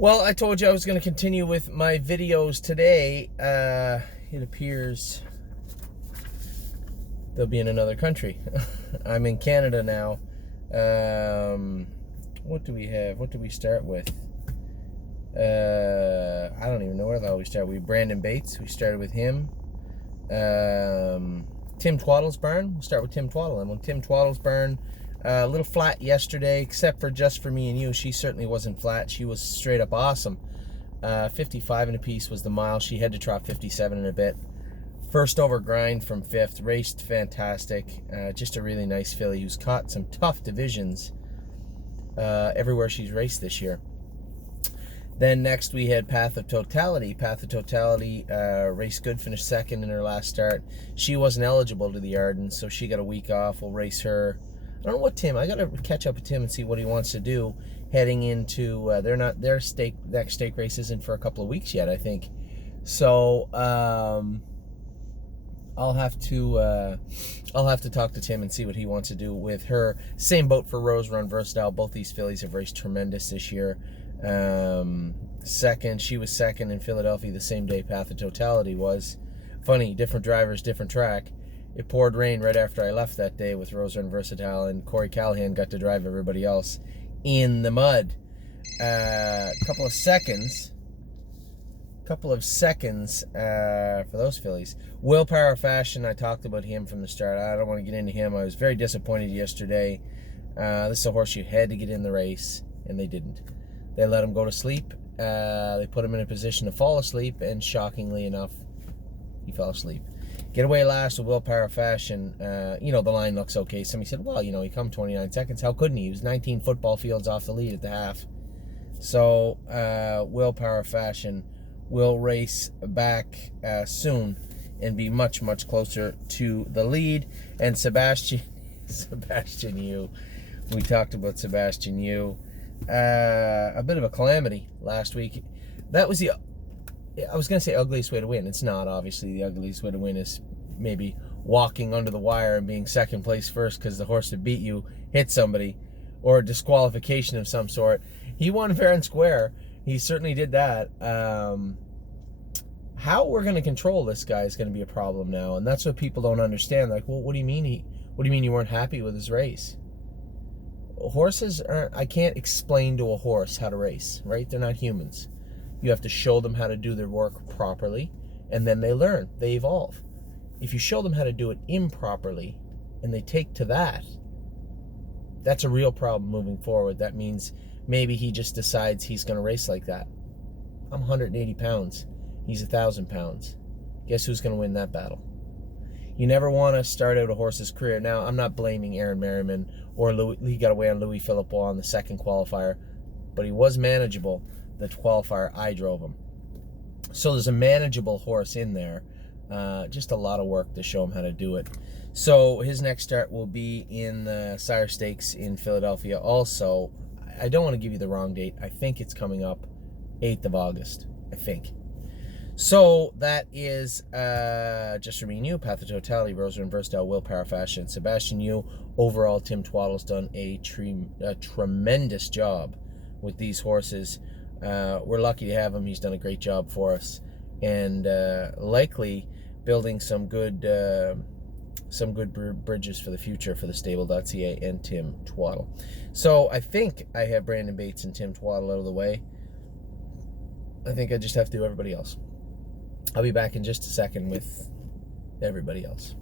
Well, I told you I was going to continue with my videos today. It appears they'll be in another country. I'm in Canada now. What do we have? What do we start with? I don't even know where the hell we start. Brandon Bates. We started with him. Tim Twaddle's barn. We'll start with Tim Twaddle. And on Tim Twaddle's barn, a little flat yesterday, except for just for me and you. She certainly wasn't flat. She was straight up awesome. 55 and a piece was the mile. She had to drop 57 and a bit. First over grind from fifth. Raced fantastic. Just a really nice filly who's caught some tough divisions everywhere she's raced this year. Then next we had Path of Totality. Path of Totality raced good, finished second in her last start. She wasn't eligible to the Ardennes, so she got a week off. We'll race her. I don't know what Tim. I got to catch up with Tim and see what he wants to do heading into. Their next stake race isn't for a couple of weeks yet, I think. So I'll have to talk to Tim and see what he wants to do with her. Same boat for Rose Run Versatile. Both these fillies have raced tremendous this year. She was second in Philadelphia the same day Path of Totality was. Funny, different drivers, different track. It poured rain right after I left that day with Rose Run Versatile, and Corey Callahan got to drive everybody else in the mud. Couple of seconds for those fillies. Willpower Fashion, I talked about him from the start. I don't want to get into him. I was very disappointed yesterday. This is a horse you had to get in the race, and they didn't. They let him go to sleep. They put him in a position to fall asleep, and shockingly enough, he fell asleep. Get away last with Willpower Fashion. The line looks okay. Somebody said, well, he come 29 seconds. How couldn't he? He was 19 football fields off the lead at the half. So Willpower Fashion will race back soon and be much, much closer to the lead. And Sebastian Yu. We talked about Sebastian Yu. A bit of a calamity last week. That was I was going to say ugliest way to win. It's not, obviously. The ugliest way to win is maybe walking under the wire and being second place first because the horse that beat you hit somebody, or a disqualification of some sort. He won fair and square. He certainly did that. How we're going to control this guy is going to be a problem now, and that's what people don't understand. Like, well, what do you mean what do you mean you weren't happy with his race? Horses aren't, I can't explain to a horse how to race, right? They're not humans. You have to show them how to do their work properly, and then they learn, they evolve. If you show them how to do it improperly, and they take to that, that's a real problem moving forward. That means maybe he just decides he's going to race like that. I'm 180 pounds. He's 1,000 pounds. Guess who's going to win that battle? You never want to start out a horse's career. Now, I'm not blaming Aaron Merriman or Louis. He got away on Louis Philippe on the second qualifier, but he was manageable. The qualifier, I drove him. So there's a manageable horse in there. Just a lot of work to show him how to do it. So his next start will be in the Sire Stakes in Philadelphia also. I don't want to give you the wrong date. I think it's coming up 8th of August, I think. So that is just for me and you. Path of Totality, Rose Run Versatile, Willpower Fashion, Sebastian Yu. Overall, Tim Twaddle's done a tremendous job with these horses. We're lucky to have him. He's done a great job for us, and likely building some good bridges for the future for the stable.ca and Tim Twaddle. So I think I have Brandon Bates and Tim Twaddle out of the way. I think I just have to do everybody else. I'll be back in just a second with everybody else.